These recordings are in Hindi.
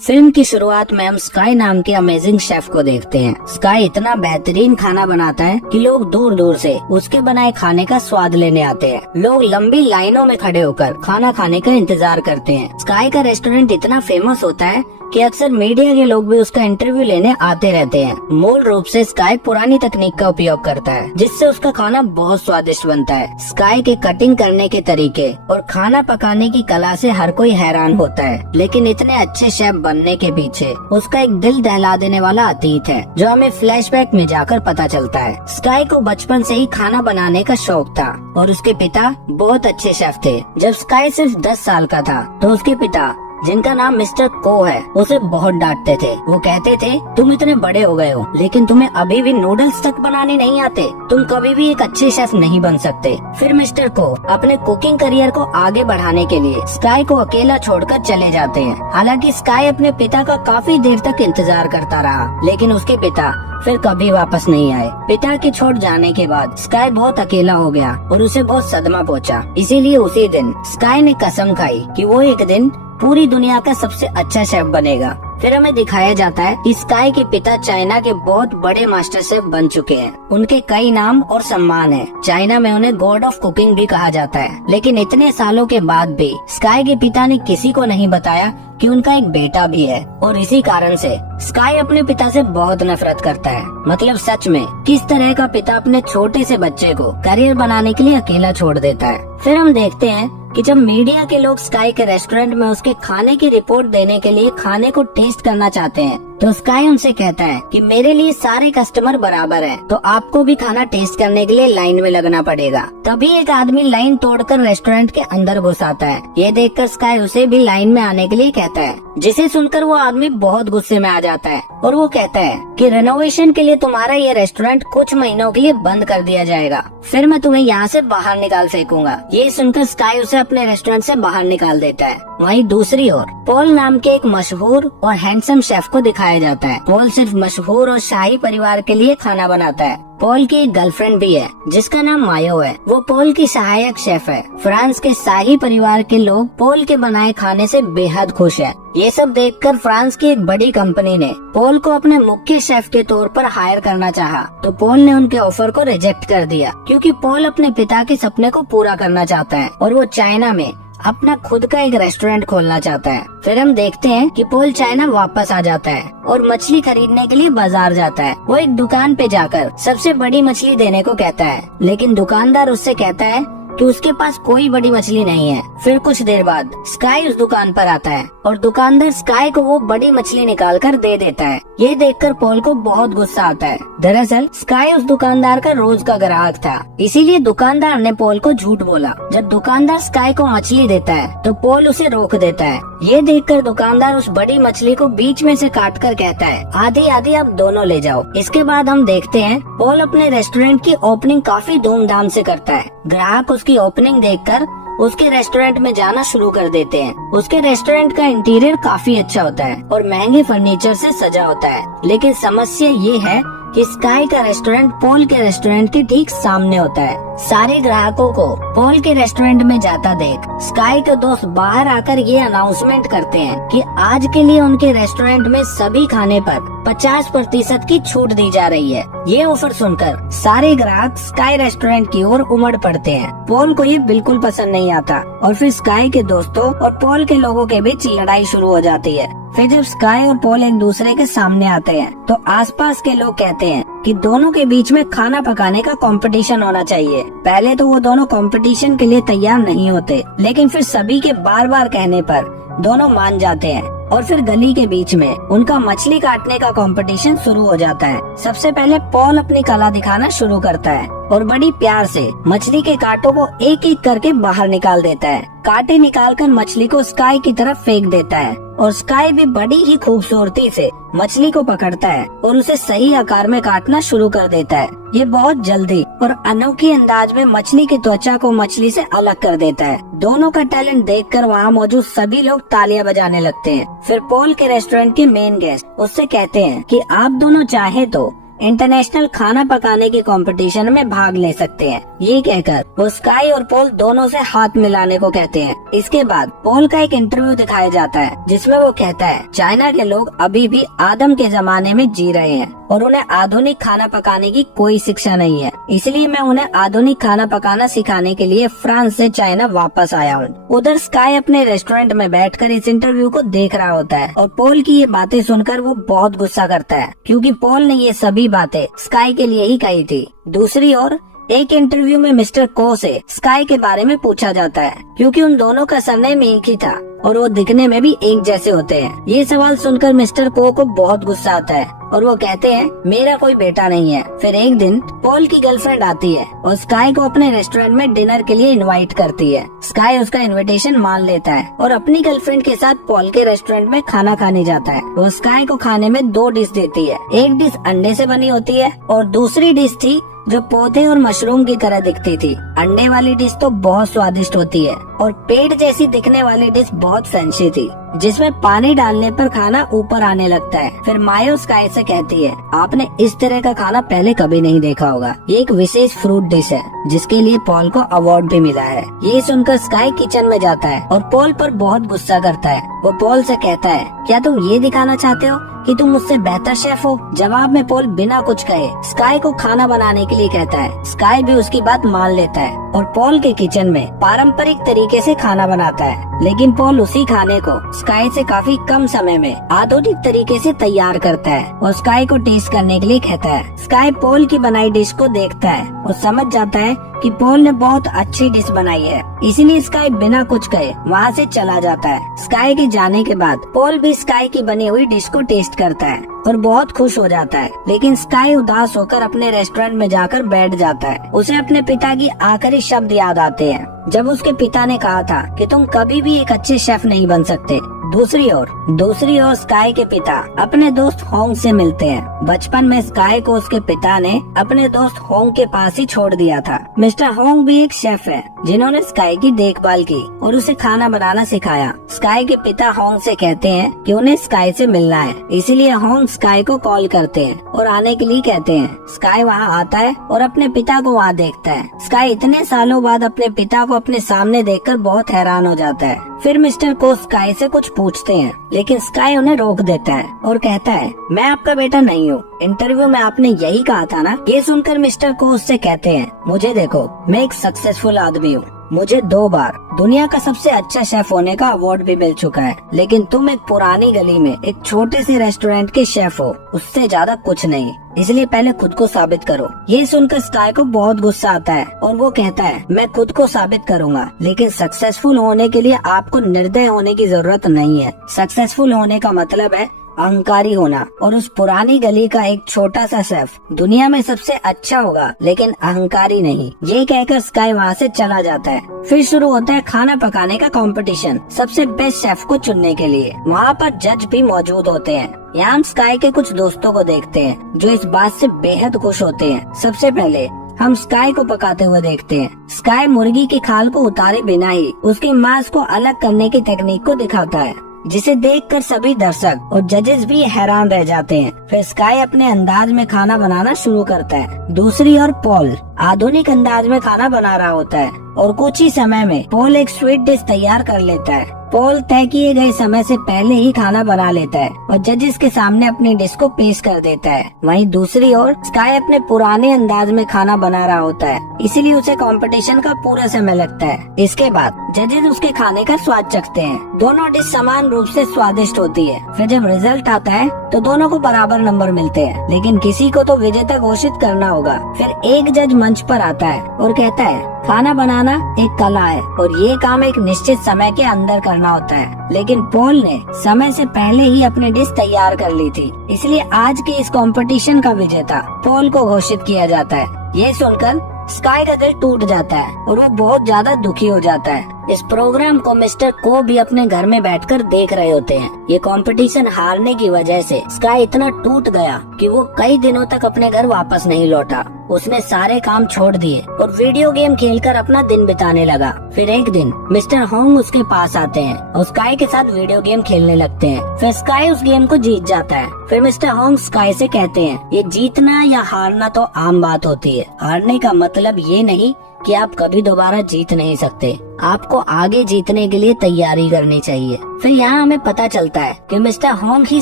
फिल्म की शुरुआत में हम स्काई नाम के अमेजिंग शेफ को देखते हैं। स्काई इतना बेहतरीन खाना बनाता है कि लोग दूर दूर से उसके बनाए खाने का स्वाद लेने आते हैं। लोग लंबी लाइनों में खड़े होकर खाना खाने का इंतजार करते हैं। स्काई का रेस्टोरेंट इतना फेमस होता है कि अक्सर मीडिया के लोग भी उसका इंटरव्यू लेने आते रहते हैं। मूल रूप से स्काई पुरानी तकनीक का उपयोग करता है, जिससे उसका खाना बहुत स्वादिष्ट बनता है। स्काई के कटिंग करने के तरीके और खाना पकाने की कला से हर कोई हैरान होता है, लेकिन इतने अच्छे शेफ बनने के पीछे उसका एक दिल दहला देने वाला अतीत है, जो हमें फ्लैशबैक में जाकर पता चलता है। स्काई को बचपन से ही खाना बनाने का शौक था और उसके पिता बहुत अच्छे शेफ थे। जब स्काई सिर्फ 10 साल का था तो उसके पिता, जिनका नाम मिस्टर को है, उसे बहुत डांटते थे। वो कहते थे, तुम इतने बड़े हो गए हो लेकिन तुम्हें अभी भी नूडल्स तक बनाने नहीं आते, तुम कभी भी एक अच्छे शेफ नहीं बन सकते। फिर मिस्टर को अपने कुकिंग करियर को आगे बढ़ाने के लिए स्काई को अकेला छोड़कर चले जाते हैं। हालांकि स्काई अपने पिता का काफी देर तक इंतजार करता रहा, लेकिन उसके पिता फिर कभी वापस नहीं आए। पिता के छोड़ जाने के बाद स्काई बहुत अकेला हो गया और उसे बहुत सदमा पहुंचा। इसीलिए उसी दिन स्काई ने कसम खाई कि वो एक दिन पूरी दुनिया का सबसे अच्छा शेफ बनेगा। फिर हमें दिखाया जाता है कि स्काई के पिता चाइना के बहुत बड़े मास्टर शेफ बन चुके हैं। उनके कई नाम और सम्मान हैं। चाइना में उन्हें गॉड ऑफ कुकिंग भी कहा जाता है। लेकिन इतने सालों के बाद भी स्काई के पिता ने किसी को नहीं बताया कि उनका एक बेटा भी है, और इसी कारण से स्काई अपने पिता से बहुत नफरत करता है। मतलब सच में किस तरह का पिता अपने छोटे से बच्चे को करियर बनाने के लिए अकेला छोड़ देता है। फिर हम देखते हैं कि जब मीडिया के लोग स्काई के रेस्टोरेंट में उसके खाने की रिपोर्ट देने के लिए खाने को टेस्ट करना चाहते हैं, तो स्काई उनसे कहता है कि मेरे लिए सारे कस्टमर बराबर हैं, तो आपको भी खाना टेस्ट करने के लिए लाइन में लगना पड़ेगा। तभी एक आदमी लाइन तोड़कर रेस्टोरेंट के अंदर घुस आता है। ये देखकर स्काई उसे भी लाइन में आने के लिए कहता है, जिसे सुनकर वो आदमी बहुत गुस्से में आ जाता है और वो कहता है कि रेनोवेशन के लिए तुम्हारा ये रेस्टोरेंट कुछ महीनों के लिए बंद कर दिया जाएगा, फिर मैं तुम्हें यहाँ से बाहर निकाल फेंकूंगा। ये सुनकर स्काई उसे अपने रेस्टोरेंट से बाहर निकाल देता है। वहीं दूसरी ओर पॉल नाम के एक मशहूर और हैंडसम शेफ को दिखाया जाता है। पॉल सिर्फ मशहूर और शाही परिवार के लिए खाना बनाता है। पॉल की एक गर्लफ्रेंड भी है जिसका नाम मायो है। वो पॉल की सहायक शेफ है। फ्रांस के शाही परिवार के लोग पॉल के बनाए खाने से बेहद खुश हैं। ये सब देखकर फ्रांस की एक बड़ी कंपनी ने पॉल को अपने मुख्य शेफ के तौर पर हायर करना चाहा, तो पॉल ने उनके ऑफर को रिजेक्ट कर दिया, क्योंकि पॉल अपने पिता के सपने को पूरा करना चाहता है और वो चाइना में अपना खुद का एक रेस्टोरेंट खोलना चाहता है। फिर हम देखते हैं कि पॉल चाइना वापस आ जाता है और मछली खरीदने के लिए बाजार जाता है। वो एक दुकान पे जाकर सबसे बड़ी मछली देने को कहता है, लेकिन दुकानदार उससे कहता है कि उसके पास कोई बड़ी मछली नहीं है। फिर कुछ देर बाद स्काई उस दुकान पर आता है और दुकानदार स्काई को वो बड़ी मछली निकाल कर दे देता है। ये देखकर पॉल को बहुत गुस्सा आता है। दरअसल स्काई उस दुकानदार का रोज का ग्राहक था, इसीलिए दुकानदार ने पॉल को झूठ बोला। जब दुकानदार स्काई को मछली देता है तो पॉल उसे रोक देता है। ये देखकर दुकानदार उस बड़ी मछली को बीच में से काट कर कहता है, आधी आधी आप दोनों ले जाओ। इसके बाद हम देखते हैं पॉल अपने रेस्टोरेंट की ओपनिंग काफी धूमधाम से करता है। ग्राहक उसकी ओपनिंग देखकर उसके रेस्टोरेंट में जाना शुरू कर देते हैं। उसके रेस्टोरेंट का इंटीरियर काफी अच्छा होता है और महंगे फर्नीचर से सजा होता है, लेकिन समस्या ये है कि स्काई का रेस्टोरेंट पॉल के रेस्टोरेंट के ठीक सामने होता है। सारे ग्राहकों को पॉल के रेस्टोरेंट में जाता देख स्काई के दोस्त बाहर आकर ये अनाउंसमेंट करते हैं कि आज के लिए उनके रेस्टोरेंट में सभी खाने पर 50% की छूट दी जा रही है। ये ऑफर सुनकर सारे ग्राहक स्काई रेस्टोरेंट की ओर उमड़ पड़ते हैं। पॉल को ये बिल्कुल पसंद नहीं आता और फिर स्काई के दोस्तों और पॉल के लोगों के बीच लड़ाई शुरू हो जाती है। फिर जब स्काई और पॉल एक दूसरे के सामने आते हैं तो आसपास के लोग कहते हैं कि दोनों के बीच में खाना पकाने का कंपटीशन होना चाहिए। पहले तो वो दोनों कंपटीशन के लिए तैयार नहीं होते, लेकिन फिर सभी के बार बार कहने पर दोनों मान जाते हैं और फिर गली के बीच में उनका मछली काटने का कंपटीशन शुरू हो जाता है। सबसे पहले पॉल अपनी कला दिखाना शुरू करता है और बड़ी प्यार से मछली के कांटों को एक एक करके बाहर निकाल देता है। कांटे निकालकर मछली को स्काई की तरफ फेंक देता है और स्काई भी बड़ी ही खूबसूरती से मछली को पकड़ता है और उसे सही आकार में काटना शुरू कर देता है। ये बहुत जल्दी और अनोखी अंदाज में मछली की त्वचा को मछली से अलग कर देता है। दोनों का टैलेंट देखकर वहाँ मौजूद सभी लोग तालियां बजाने लगते हैं। फिर पॉल के रेस्टोरेंट के मेन गेस्ट उससे कहते हैं कि आप दोनों चाहे तो इंटरनेशनल खाना पकाने के कंपटीशन में भाग ले सकते हैं। ये कहकर वो स्काई और पॉल दोनों से हाथ मिलाने को कहते हैं। इसके बाद पॉल का एक इंटरव्यू दिखाया जाता है जिसमें वो कहता है चाइना के लोग अभी भी आदम के जमाने में जी रहे हैं और उन्हें आधुनिक खाना पकाने की कोई शिक्षा नहीं है, इसलिए मैं उन्हें आधुनिक खाना पकाना सिखाने के लिए फ्रांस से चाइना वापस आया हूँ। उधर स्काई अपने रेस्टोरेंट में बैठकर इस इंटरव्यू को देख रहा होता है और पॉल की ये बातें सुनकर वो बहुत गुस्सा करता है क्योंकि पॉल ने ये सभी बातें स्काई के लिए ही कही थी। दूसरी ओर एक इंटरव्यू में मिस्टर को से स्काई के बारे में पूछा जाता है क्योंकि उन दोनों का सरनेम एक ही था और वो दिखने में भी एक जैसे होते हैं। ये सवाल सुनकर मिस्टर को बहुत गुस्सा आता है और वो कहते हैं मेरा कोई बेटा नहीं है। फिर एक दिन पॉल की गर्लफ्रेंड आती है और स्काई को अपने रेस्टोरेंट में डिनर के लिए इनवाइट करती है। स्काई उसका इनविटेशन मान लेता है और अपनी गर्लफ्रेंड के साथ पॉल के रेस्टोरेंट में खाना खाने जाता है। वो स्काई को खाने में 2 डिश देती है। एक डिश अंडे से बनी होती है और दूसरी डिश थी जो पौधे और मशरूम की तरह दिखती थी। अंडे वाली डिश तो बहुत स्वादिष्ट होती है और पेड़ जैसी दिखने वाली डिश बहुत फैंसी थी जिसमें पानी डालने पर खाना ऊपर आने लगता है। फिर मायो स्काई से कहती है आपने इस तरह का खाना पहले कभी नहीं देखा होगा। ये एक विशेष फ्रूट डिश है जिसके लिए पॉल को अवार्ड भी मिला है। ये सुनकर स्काई किचन में जाता है और पॉल पर बहुत गुस्सा करता है। वो पॉल से कहता है क्या तुम ये दिखाना चाहते हो कि तुम मुझसे बेहतर शेफ हो? जवाब में पॉल बिना कुछ कहे स्काई को खाना बनाने के लिए कहता है। स्काई भी उसकी बात मान लेता है और पॉल के किचन में पारंपरिक तरीके से खाना बनाता है, लेकिन पॉल उसी खाने को स्काई से काफी कम समय में आधुनिक तरीके से तैयार करता है और स्काई को टेस्ट करने के लिए कहता है। स्काई पॉल की बनाई डिश को देखता है और समझ जाता है कि पॉल ने बहुत अच्छी डिश बनाई है, इसीलिए स्काई बिना कुछ कहे वहाँ से चला जाता है। स्काई के जाने के बाद पॉल भी स्काई की बनी हुई डिश को टेस्ट करता है और बहुत खुश हो जाता है, लेकिन स्काई उदास होकर अपने रेस्टोरेंट में जाकर बैठ जाता है। उसे अपने पिता की आखिरी शब्द याद आते हैं जब उसके पिता ने कहा था कि तुम कभी भी एक अच्छे शेफ नहीं बन सकते। दूसरी ओर स्काई के पिता अपने दोस्त होंग से मिलते हैं। बचपन में स्काई को उसके पिता ने अपने दोस्त होंग के पास ही छोड़ दिया था। मिस्टर होंग भी एक शेफ है जिन्होंने स्काई की देखभाल की और उसे खाना बनाना सिखाया। स्काई के पिता होंग से कहते हैं कि उन्हें स्काई से मिलना है, इसीलिए होंग स्काई को कॉल करते हैं और आने के लिए कहते हैं। स्काई वहाँ आता है और अपने पिता को वहाँ देखता है। स्काई इतने सालों बाद अपने पिता को अपने सामने देखकर बहुत हैरान हो जाता है। फिर मिस्टर को स्काई से कुछ पूछते हैं, लेकिन स्काई उन्हें रोक देता है और कहता है मैं आपका बेटा नहीं हूँ, इंटरव्यू में आपने यही कहा था ना। ये सुनकर मिस्टर को उससे कहते हैं मुझे देखो, मैं एक सक्सेसफुल आदमी हूँ, मुझे 2 बार दुनिया का सबसे अच्छा शेफ होने का अवार्ड भी मिल चुका है, लेकिन तुम एक पुरानी गली में एक छोटे से रेस्टोरेंट के शेफ हो, उससे ज्यादा कुछ नहीं, इसलिए पहले खुद को साबित करो। ये सुनकर स्काई को बहुत गुस्सा आता है और वो कहता है मैं खुद को साबित करूंगा, लेकिन सक्सेसफुल होने के लिए आपको निर्दय होने की जरूरत नहीं है। सक्सेसफुल होने का मतलब है अहंकारी होना, और उस पुरानी गली का एक छोटा सा शेफ दुनिया में सबसे अच्छा होगा, लेकिन अहंकारी नहीं। ये कहकर स्काई वहाँ से चला जाता है। फिर शुरू होता है खाना पकाने का कंपटीशन सबसे बेस्ट शेफ को चुनने के लिए। वहाँ पर जज भी मौजूद होते हैं। यहाँ हम स्काई के कुछ दोस्तों को देखते हैं जो इस बात से बेहद खुश होते हैं। सबसे पहले हम स्काई को पकाते हुए देखते हैं। स्काई मुर्गी की खाल को उतारे बिना ही उसके मांस को अलग करने की तकनीक को दिखाता है, जिसे देखकर सभी दर्शक और जजेस भी हैरान रह जाते हैं। फिर स्काई अपने अंदाज में खाना बनाना शुरू करता है। दूसरी ओर पॉल आधुनिक अंदाज में खाना बना रहा होता है और कुछ ही समय में पॉल एक स्वीट डिश तैयार कर लेता है। पॉल तय किए गए समय से पहले ही खाना बना लेता है और जजेस के सामने अपनी डिश को पेश कर देता है। वहीं दूसरी ओर स्काई अपने पुराने अंदाज में खाना बना रहा होता है, इसीलिए उसे कंपटीशन का पूरा समय लगता है। इसके बाद जजेस उसके खाने का स्वाद चखते हैं। दोनों डिश समान रूप से स्वादिष्ट होती है। फिर जब रिजल्ट आता है तो दोनों को बराबर नंबर मिलते हैं, लेकिन किसी को तो विजेता घोषित करना होगा। फिर एक जज मंच पर आता है और कहता है खाना बनाना एक कला है और ये काम एक निश्चित समय के अंदर करना होता है, लेकिन पॉल ने समय से पहले ही अपनी डिश तैयार कर ली थी, इसलिए आज के इस कंपटीशन का विजेता पॉल को घोषित किया जाता है। ये सुनकर स्काई का दिल टूट जाता है और वो बहुत ज्यादा दुखी हो जाता है, इस प्रोग्राम को मिस्टर को भी अपने घर में बैठकर देख रहे होते हैं। ये कंपटीशन हारने की वजह से स्काई इतना टूट गया कि वो कई दिनों तक अपने घर वापस नहीं लौटा। उसने सारे काम छोड़ दिए और वीडियो गेम खेलकर अपना दिन बिताने लगा। फिर एक दिन मिस्टर होंग उसके पास आते हैं और स्काई के साथ वीडियो गेम खेलने लगते हैं। फिर स्काई उस गेम को जीत जाता है। फिर मिस्टर होंग स्काई से कहते हैं, ये जीतना या हारना तो आम बात होती है। हारने का मतलब ये नहीं कि आप कभी दोबारा जीत नहीं सकते। आपको आगे जीतने के लिए तैयारी करनी चाहिए। फिर यहाँ हमें पता चलता है कि मिस्टर होंग ही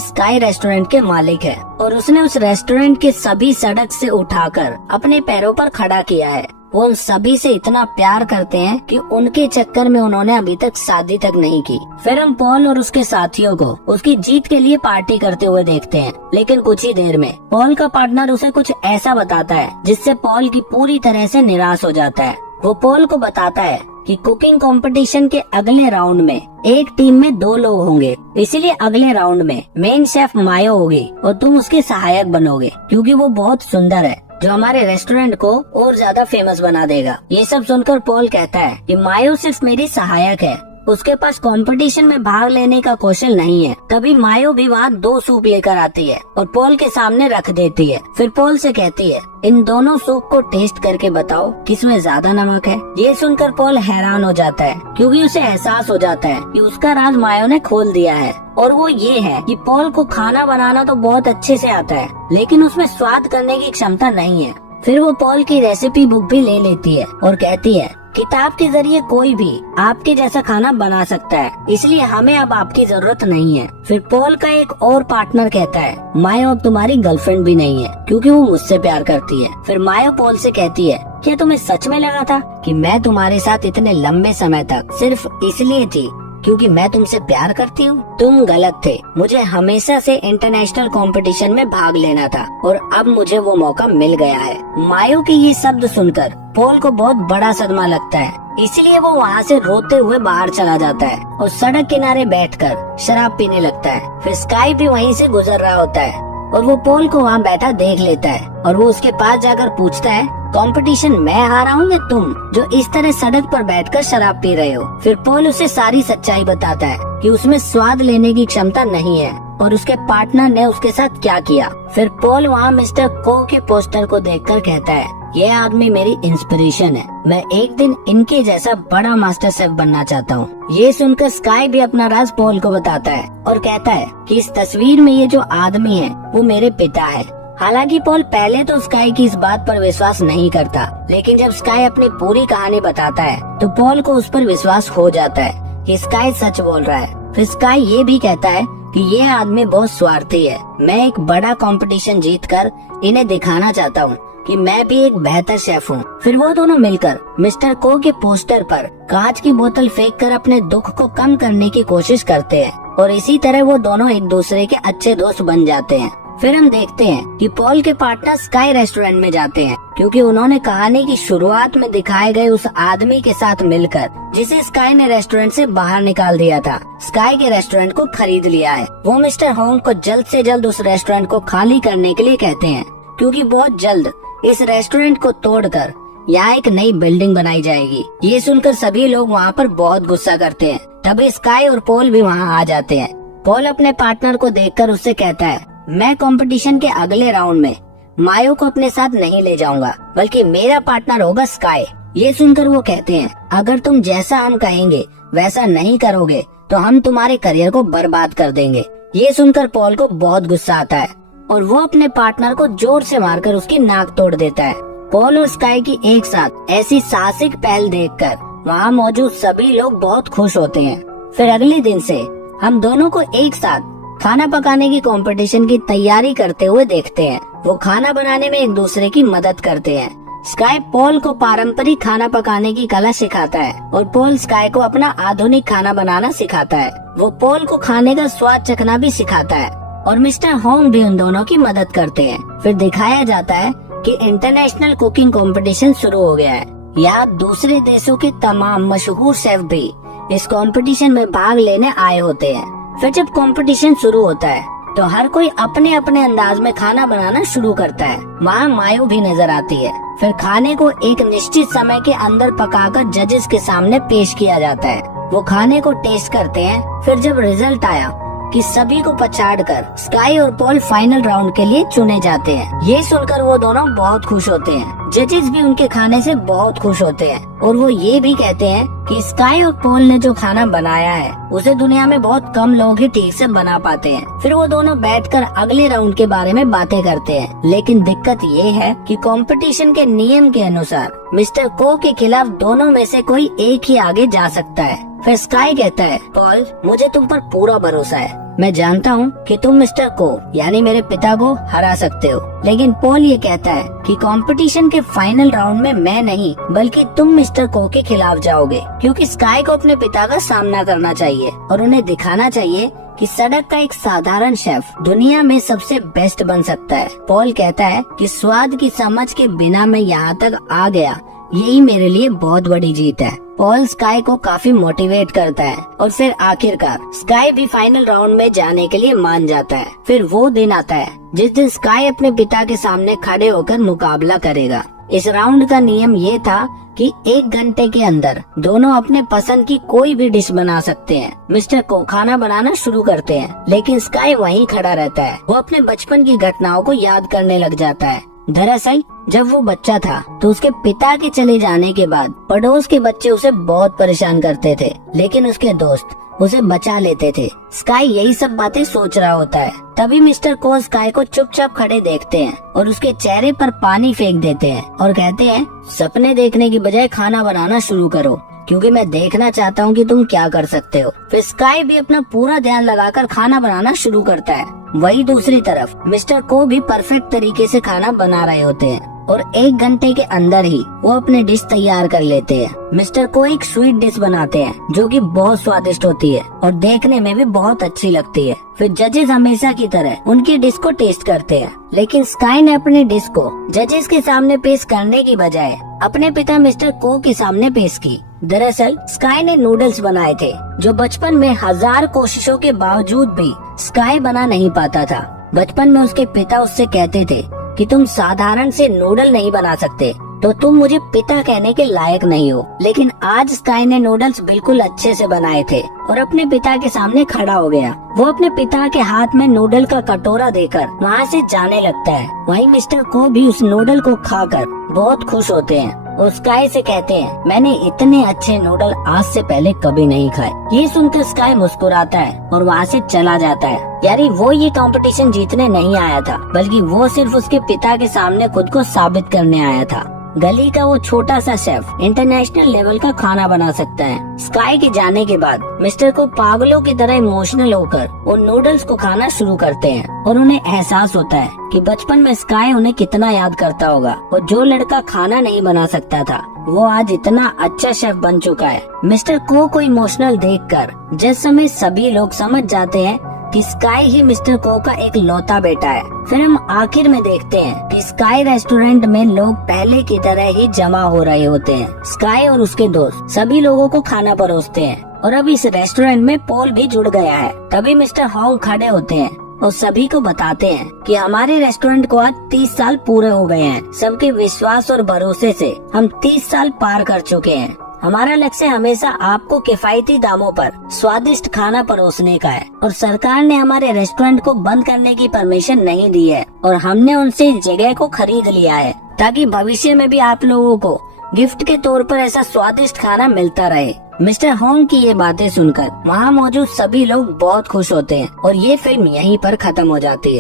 स्काई रेस्टोरेंट के मालिक है और उसने उस रेस्टोरेंट के सभी सड़क से उठाकर अपने पैरों पर खड़ा किया है। वो उन सभी से इतना प्यार करते हैं कि उनके चक्कर में उन्होंने अभी तक शादी तक नहीं की। फिर हम पॉल और उसके साथियों को उसकी जीत के लिए पार्टी करते हुए देखते हैं। लेकिन कुछ ही देर में पॉल का पार्टनर उसे कुछ ऐसा बताता है जिससे पॉल की पूरी तरह से निराश हो जाता है। वो पॉल को बताता है कि कुकिंग कंपटीशन के अगले राउंड में एक टीम में 2 लोग होंगे, इसीलिए अगले राउंड में मेन शेफ मायो होगी और तुम उसके सहायक बनोगे क्योंकि वो बहुत सुंदर है, जो हमारे रेस्टोरेंट को और ज्यादा फेमस बना देगा। ये सब सुनकर पॉल कहता है कि मायो सिर्फ मेरी सहायक है, उसके पास कंपटीशन में भाग लेने का कौशल नहीं है। तभी मायो भी वहाँ 2 सूप लेकर आती है और पॉल के सामने रख देती है। फिर पॉल से कहती है, इन दोनों सूप को टेस्ट करके बताओ किसमें ज्यादा नमक है। ये सुनकर पॉल हैरान हो जाता है क्योंकि उसे एहसास हो जाता है कि उसका राज मायो ने खोल दिया है। और वो ये है कि पॉल को खाना बनाना तो बहुत अच्छे से आता है, लेकिन उसमें स्वाद करने की क्षमता नहीं है। फिर वो पॉल की रेसिपी बुक भी ले लेती है और कहती है, किताब के जरिए कोई भी आपके जैसा खाना बना सकता है, इसलिए हमें अब आपकी जरूरत नहीं है। फिर पॉल का एक और पार्टनर कहता है, मायो अब तुम्हारी गर्लफ्रेंड भी नहीं है क्योंकि वो मुझसे प्यार करती है। फिर मायो पॉल से कहती है, क्या तुम्हें सच में लगा था कि मैं तुम्हारे साथ इतने लंबे समय तक सिर्फ इसलिए थी क्योंकि मैं तुमसे प्यार करती हूँ? तुम गलत थे। मुझे हमेशा से इंटरनेशनल कंपटीशन में भाग लेना था और अब मुझे वो मौका मिल गया है। मायो के ये शब्द सुनकर पॉल को बहुत बड़ा सदमा लगता है, इसलिए वो वहाँ से रोते हुए बाहर चला जाता है और सड़क किनारे बैठकर शराब पीने लगता है। फिर स्काई भी वहीं से गुजर रहा होता है और वो पॉल को वहाँ बैठा देख लेता है और वो उसके पास जाकर पूछता है, कंपटीशन मैं हारा हूँ या तुम, जो इस तरह सड़क पर बैठकर शराब पी रहे हो? फिर पॉल उसे सारी सच्चाई बताता है कि उसमें स्वाद लेने की क्षमता नहीं है और उसके पार्टनर ने उसके साथ क्या किया। फिर पॉल वहाँ मिस्टर को के पोस्टर को देखकर कहता है, ये आदमी मेरी इंस्पिरेशन है, मैं एक दिन इनके जैसा बड़ा मास्टर शेफ बनना चाहता हूँ। ये सुनकर स्काई भी अपना राज पॉल को बताता है और कहता है कि इस तस्वीर में ये जो आदमी है वो मेरे पिता है। हालांकि पॉल पहले तो स्काई की इस बात पर विश्वास नहीं करता, लेकिन जब स्काई अपनी पूरी कहानी बताता है तो पॉल को उस पर विश्वास हो जाता है कि स्काई सच बोल रहा है। फिर स्काई ये भी कहता है कि ये आदमी बहुत स्वार्थी है, मैं एक बड़ा कंपटीशन जीतकर इन्हें दिखाना चाहता हूँ कि मैं भी एक बेहतर शेफ हूँ। फिर वो दोनों मिलकर मिस्टर को के पोस्टर पर कांच की बोतल फेंककर अपने दुख को कम करने की कोशिश करते हैं और इसी तरह वो दोनों एक दूसरे के अच्छे दोस्त बन जाते हैं। फिर हम देखते हैं कि पॉल के पार्टनर स्काई रेस्टोरेंट में जाते हैं क्योंकि उन्होंने कहानी की शुरुआत में दिखाए गए उस आदमी के साथ मिलकर जिसे स्काई ने रेस्टोरेंट से बाहर निकाल दिया था, स्काई के रेस्टोरेंट को खरीद लिया है। वो मिस्टर होंग को जल्द से जल्द उस रेस्टोरेंट को खाली करने के लिए कहते हैं क्योंकि बहुत जल्द इस रेस्टोरेंट को तोड़कर यहाँ एक नई बिल्डिंग बनाई जाएगी। ये सुनकर सभी लोग वहाँ पर बहुत गुस्सा करते हैं। तभी स्काई और पॉल भी वहाँ आ जाते हैं। पॉल अपने पार्टनर को देखकर उससे कहता है, मैं कंपटीशन के अगले राउंड में मायो को अपने साथ नहीं ले जाऊंगा, बल्कि मेरा पार्टनर होगा स्काई। ये सुनकर वो कहते हैं, अगर तुम जैसा हम कहेंगे वैसा नहीं करोगे तो हम तुम्हारे करियर को बर्बाद कर देंगे। ये सुनकर पॉल को बहुत गुस्सा आता है और वो अपने पार्टनर को जोर से मारकर उसकी नाक तोड़ देता है। पॉल और स्काई की एक साथ ऐसी साहसिक पहल देखकर वहाँ मौजूद सभी लोग बहुत खुश होते हैं। फिर अगले दिन से हम दोनों को एक साथ खाना पकाने की कंपटीशन की तैयारी करते हुए देखते हैं। वो खाना बनाने में एक दूसरे की मदद करते हैं। स्काई पॉल को पारंपरिक खाना पकाने की कला सिखाता है और पॉल स्काई को अपना आधुनिक खाना बनाना सिखाता है। वो पॉल को खाने का स्वाद चखना भी सिखाता है और मिस्टर होंग भी उन दोनों की मदद करते हैं। फिर दिखाया जाता है कि इंटरनेशनल कुकिंग कंपटीशन शुरू हो गया है। यहाँ दूसरे देशों के तमाम मशहूर शेफ भी इस कंपटीशन में भाग लेने आए होते हैं। फिर जब कंपटीशन शुरू होता है तो हर कोई अपने अपने अंदाज में खाना बनाना शुरू करता है। वहाँ मायो भी नजर आती है। फिर खाने को एक निश्चित समय के अंदर पकाकर जजेस के सामने पेश किया जाता है। वो खाने को टेस्ट करते हैं। फिर जब रिजल्ट आया कि सभी को पछाड़कर स्काई और पॉल फाइनल राउंड के लिए चुने जाते हैं, ये सुनकर वो दोनों बहुत खुश होते हैं। जजेस भी उनके खाने से बहुत खुश होते हैं और वो ये भी कहते हैं कि स्काई और पॉल ने जो खाना बनाया है उसे दुनिया में बहुत कम लोग ही ठीक से बना पाते हैं। फिर वो दोनों बैठकर अगले राउंड के बारे में बातें करते हैं। लेकिन दिक्कत ये है कि कंपटीशन के नियम के अनुसार मिस्टर को के खिलाफ दोनों में से कोई एक ही आगे जा सकता है। फिर स्काई कहता है, पॉल मुझे तुम पर पूरा भरोसा है। मैं जानता हूँ कि तुम मिस्टर को यानी मेरे पिता को हरा सकते हो। लेकिन पॉल ये कहता है कि कंपटीशन के फाइनल राउंड में मैं नहीं बल्कि तुम मिस्टर को के खिलाफ जाओगे, क्योंकि स्काई को अपने पिता का सामना करना चाहिए और उन्हें दिखाना चाहिए कि सड़क का एक साधारण शेफ दुनिया में सबसे बेस्ट बन सकता है। पॉल कहता है कि स्वाद की समझ के बिना मैं यहाँ तक आ गया, यही मेरे लिए बहुत बड़ी जीत है। पॉल स्काई को काफी मोटिवेट करता है और फिर आखिरकार स्काई भी फाइनल राउंड में जाने के लिए मान जाता है। फिर वो दिन आता है जिस दिन स्काई अपने पिता के सामने खड़े होकर मुकाबला करेगा। इस राउंड का नियम ये था कि 1 घंटे के अंदर दोनों अपने पसंद की कोई भी डिश बना सकते हैं। मिस्टर को खाना बनाना शुरू करते हैं, लेकिन स्काई वहीं खड़ा रहता है। वो अपने बचपन की घटनाओं को याद करने लग जाता है। दरअसल जब वो बच्चा था तो उसके पिता के चले जाने के बाद पड़ोस के बच्चे उसे बहुत परेशान करते थे, लेकिन उसके दोस्त उसे बचा लेते थे। स्काई यही सब बातें सोच रहा होता है। तभी मिस्टर को स्काई को चुपचाप खड़े देखते हैं और उसके चेहरे पर पानी फेंक देते हैं और कहते हैं, सपने देखने की बजाय खाना बनाना शुरू करो, क्योंकि मैं देखना चाहता हूँ कि तुम क्या कर सकते हो। फिर स्काई भी अपना पूरा ध्यान लगाकर खाना बनाना शुरू करता है। वही दूसरी तरफ मिस्टर को भी परफेक्ट तरीके से खाना बना रहे होते हैं और 1 घंटे के अंदर ही वो अपने डिश तैयार कर लेते हैं। मिस्टर को एक स्वीट डिश बनाते हैं जो कि बहुत स्वादिष्ट होती है और देखने में भी बहुत अच्छी लगती है। फिर जजेस हमेशा की तरह उनकी डिश को टेस्ट करते हैं, लेकिन स्काई ने अपनी डिश को जजेस के सामने पेश करने की बजाय अपने पिता मिस्टर को के सामने पेश की। दरअसल स्काई ने नूडल्स बनाए थे जो बचपन में 1000 कोशिशों के बावजूद भी स्काई बना नहीं पाता था। बचपन में उसके पिता उससे कहते थे कि तुम साधारण से नूडल नहीं बना सकते, तो तुम मुझे पिता कहने के लायक नहीं हो। लेकिन आज स्काई ने नूडल्स बिल्कुल अच्छे से बनाए थे और अपने पिता के सामने खड़ा हो गया। वो अपने पिता के हाथ में नूडल का कटोरा देकर वहाँ से जाने लगता है। वहीं मिस्टर को भी उस नूडल को खाकर बहुत खुश होते हैं और स्काई से कहते हैं, मैंने इतने अच्छे नूडल आज से पहले कभी नहीं खाए। ये सुनकर स्काई मुस्कुराता है और वहाँ से चला जाता है। यानी वो ये कंपटीशन जीतने नहीं आया था, बल्कि वो सिर्फ उसके पिता के सामने खुद को साबित करने आया था। गली का वो छोटा सा शेफ इंटरनेशनल लेवल का खाना बना सकता है। स्काई के जाने के बाद मिस्टर को पागलों की तरह इमोशनल होकर वो नूडल्स को खाना शुरू करते हैं और उन्हें एहसास होता है कि बचपन में स्काई उन्हें कितना याद करता होगा और जो लड़का खाना नहीं बना सकता था वो आज इतना अच्छा शेफ बन चुका है। मिस्टर को इमोशनल देखकर जिस समय सभी लोग समझ जाते हैं कि स्काई ही मिस्टर को का एक लौता बेटा है। फिर हम आखिर में देखते हैं कि स्काई रेस्टोरेंट में लोग पहले की तरह ही जमा हो रहे होते हैं। स्काई और उसके दोस्त सभी लोगों को खाना परोसते हैं और अब इस रेस्टोरेंट में पॉल भी जुड़ गया है। तभी मिस्टर हॉन्ग खड़े होते हैं और सभी को बताते हैं कि हमारे रेस्टोरेंट को आज 30 साल पूरे हो गए हैं। सबके विश्वास और भरोसे से हम 30 साल पार कर चुके हैं। हमारा लक्ष्य हमेशा आपको किफायती दामों पर स्वादिष्ट खाना परोसने का है और सरकार ने हमारे रेस्टोरेंट को बंद करने की परमिशन नहीं दी है और हमने उनसे इस जगह को खरीद लिया है ताकि भविष्य में भी आप लोगों को गिफ्ट के तौर पर ऐसा स्वादिष्ट खाना मिलता रहे। मिस्टर होंग की ये बातें सुनकर वहाँ मौजूद सभी लोग बहुत खुश होते हैं और ये फिल्म यहीं पर खत्म हो जाती है।